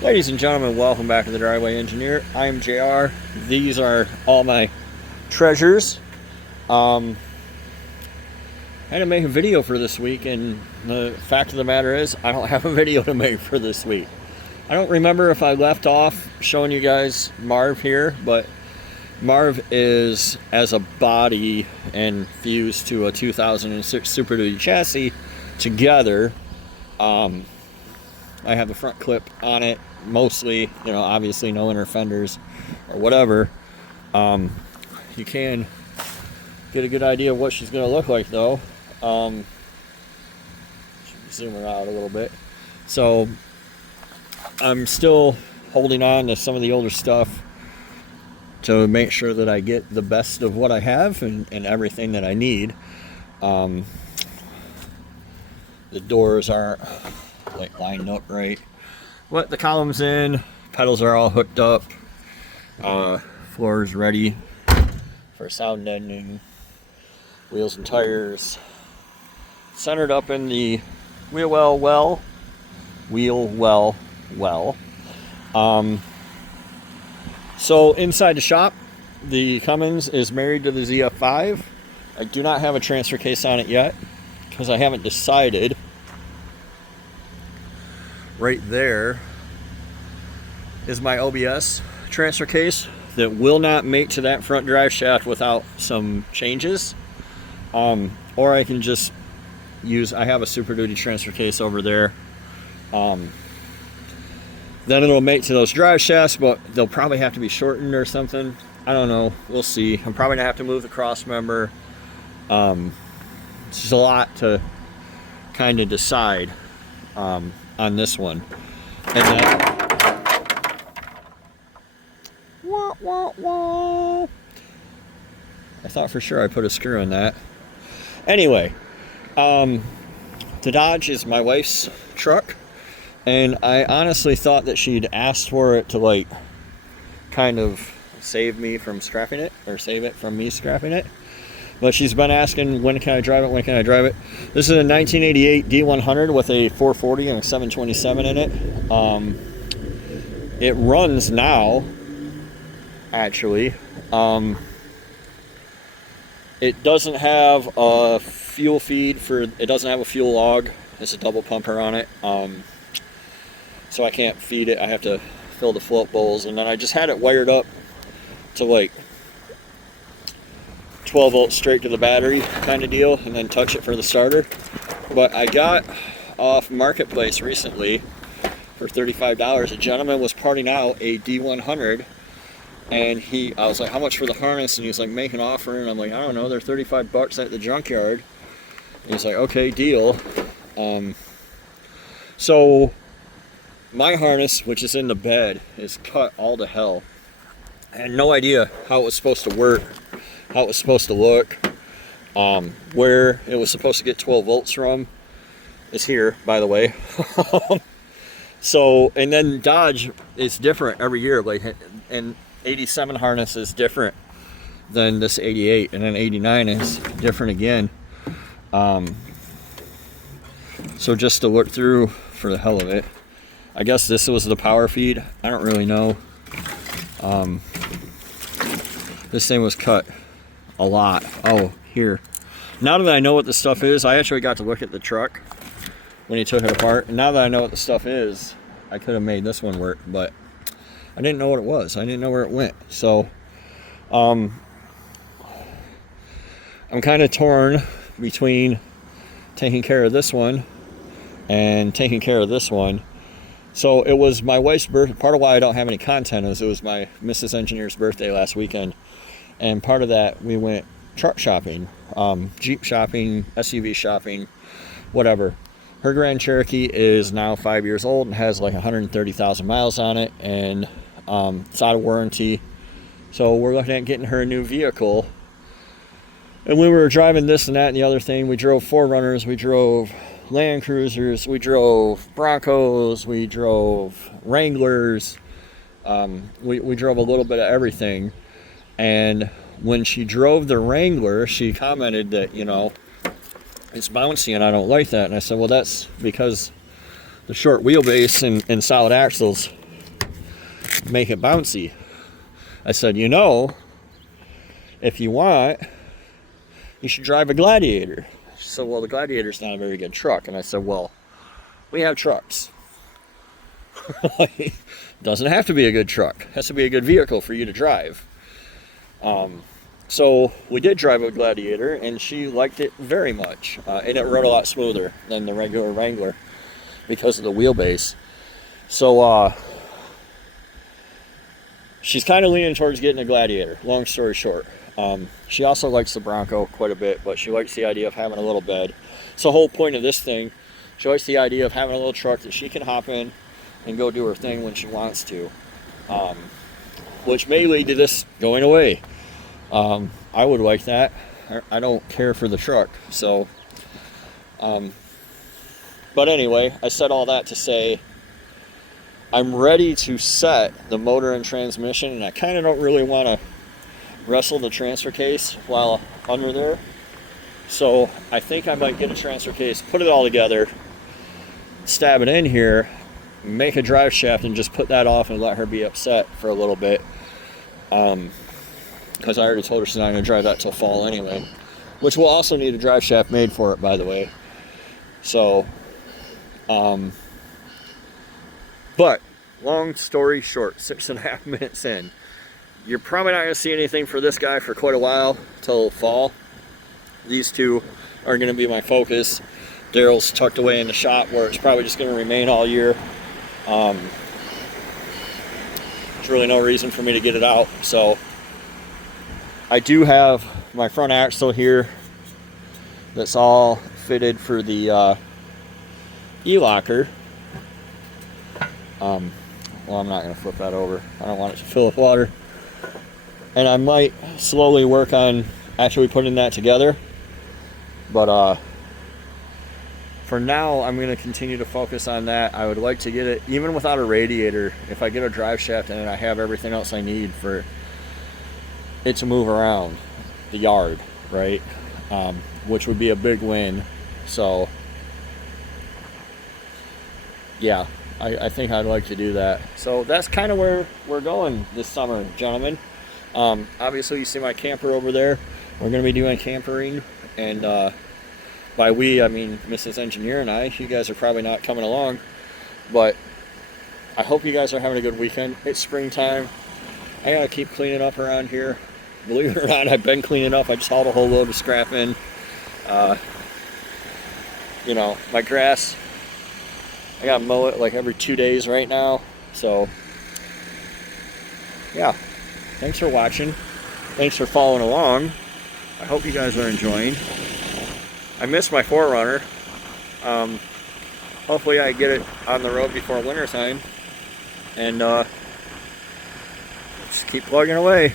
Ladies and gentlemen, welcome back to the Driveway Engineer. I'm JR. These are all my treasures. I had to make a video for this week, and the fact of the matter is I don't have a video to make for this week. I don't remember if I left off showing you guys Marv here, but Marv is as a body and fused to a 2006 Super Duty chassis together. I have the front clip on it, mostly, obviously no inner fenders or whatever. You can get a good idea of what she's going to look like, though. Zoom her out a little bit. So I'm still holding on to some of the older stuff to make sure that I get the best of what I have and everything that I need. The doors aren't lined up right. But the column's in, pedals are all hooked up, floor is ready for sound deadening, wheels and tires centered up in the wheel well. So inside the shop, the Cummins is married to the ZF5. I do not have a transfer case on it yet because I haven't decided. Right there is my OBS transfer case that will not mate to that front drive shaft without some changes. Or I can just I have a Super Duty transfer case over there. Then it'll mate to those drive shafts, but they'll probably have to be shortened or something. I don't know. We'll see. I'm probably gonna have to move the cross member. It's just a lot to kind of decide on this one. And then, I thought for sure I put a screw in that. Anyway, the Dodge is my wife's truck, and I honestly thought that she'd asked for it to kind of save me from scrapping it, or save it from me scrapping it. But she's been asking, when can I drive it, when can I drive it? This is a 1988 D100 with a 440 and a 727 in it. It runs now, actually. It doesn't have a fuel feed it doesn't have a fuel log. It's a double pumper on it. So I can't feed it. I have to fill the float bowls. And then I just had it wired up to 12 volts straight to the battery kind of deal, and then touch it for the starter. But I got off Marketplace recently for $35. A gentleman was parting out a D100, and I was like, how much for the harness? And he was like, make an offer. And I'm like, I don't know, they're $35 at the junkyard. And he's like, okay, deal. So my harness, which is in the bed, is cut all to hell. I had no idea how it was supposed to work, how it was supposed to look. Where it was supposed to get 12 volts from is here, by the way. So, and then Dodge is different every year. And 87 harness is different than this 88, and then 89 is different again. So just to look through for the hell of it, I guess this was the power feed. I don't really know. This thing was cut a lot. Oh, here. Now that I know what the stuff is, I actually got to look at the truck when he took it apart. And now that I know what the stuff is, I could have made this one work, but I didn't know what it was. I didn't know where it went. So, I'm kind of torn between taking care of this one and taking care of this one. So it was my wife's birthday. Part of why I don't have any content is it was my Mrs. Engineer's birthday last weekend. And part of that, we went truck shopping, Jeep shopping, SUV shopping, whatever. Her Grand Cherokee is now 5 years old and has 130,000 miles on it, and it's out of warranty. So we're looking at getting her a new vehicle. And when we were driving this and that and the other thing, we drove 4runners, we drove Land Cruisers, we drove Broncos, we drove Wranglers, we drove a little bit of everything. And when she drove the Wrangler, she commented that, it's bouncy and I don't like that. And I said, well, that's because the short wheelbase and solid axles make it bouncy. I said, you know, if you want, you should drive a Gladiator. She said, well, the Gladiator's not a very good truck. And I said, well, we have trucks. Doesn't have to be a good truck. It has to be a good vehicle for you to drive. So we did drive a Gladiator, and she liked it very much. And it rode a lot smoother than the regular Wrangler because of the wheelbase. So she's kind of leaning towards getting a Gladiator, long story short. She also likes the Bronco quite a bit, but she likes the idea of having a little bed. So the whole point of this thing, she likes the idea of having a little truck that she can hop in and go do her thing when she wants to. Which may lead to this going away. I would like that. I don't care for the truck. So, but anyway, I said all that to say I'm ready to set the motor and transmission, and I kind of don't really want to wrestle the transfer case while under there. So I think I might get a transfer case, put it all together, stab it in here, make a drive shaft, and just put that off and let her be upset for a little bit. Because I already told her she's not going to drive that till fall anyway. Which will also need a drive shaft made for it, by the way. So, but long story short, 6.5 minutes in, you're probably not going to see anything for this guy for quite a while till fall. These two are going to be my focus. Daryl's tucked away in the shop where it's probably just going to remain all year. There's really no reason for me to get it out. So I do have my front axle here that's all fitted for the e-locker. Well, I'm not going to flip that over. I don't want it to fill with water. And I might slowly work on actually putting that together. But for now, I'm going to continue to focus on that. I would like to get it, even without a radiator, if I get a drive shaft in it, I have everything else I need for it to move around the yard, right? Which would be a big win. So, yeah, I think I'd like to do that. So that's kind of where we're going this summer, gentlemen. Obviously, you see my camper over there. We're going to be doing campering, and by we, I mean Mrs. Engineer and I. You guys are probably not coming along, but I hope you guys are having a good weekend. It's springtime. I gotta keep cleaning up around here. Believe it or not, I've been cleaning up. I just hauled a whole load of scrap in. You know, my grass, I gotta mow it like every 2 days right now. So, yeah. Thanks for watching. Thanks for following along. I hope you guys are enjoying. I missed my 4runner. Hopefully I get it on the road before winter time. And just keep plugging away.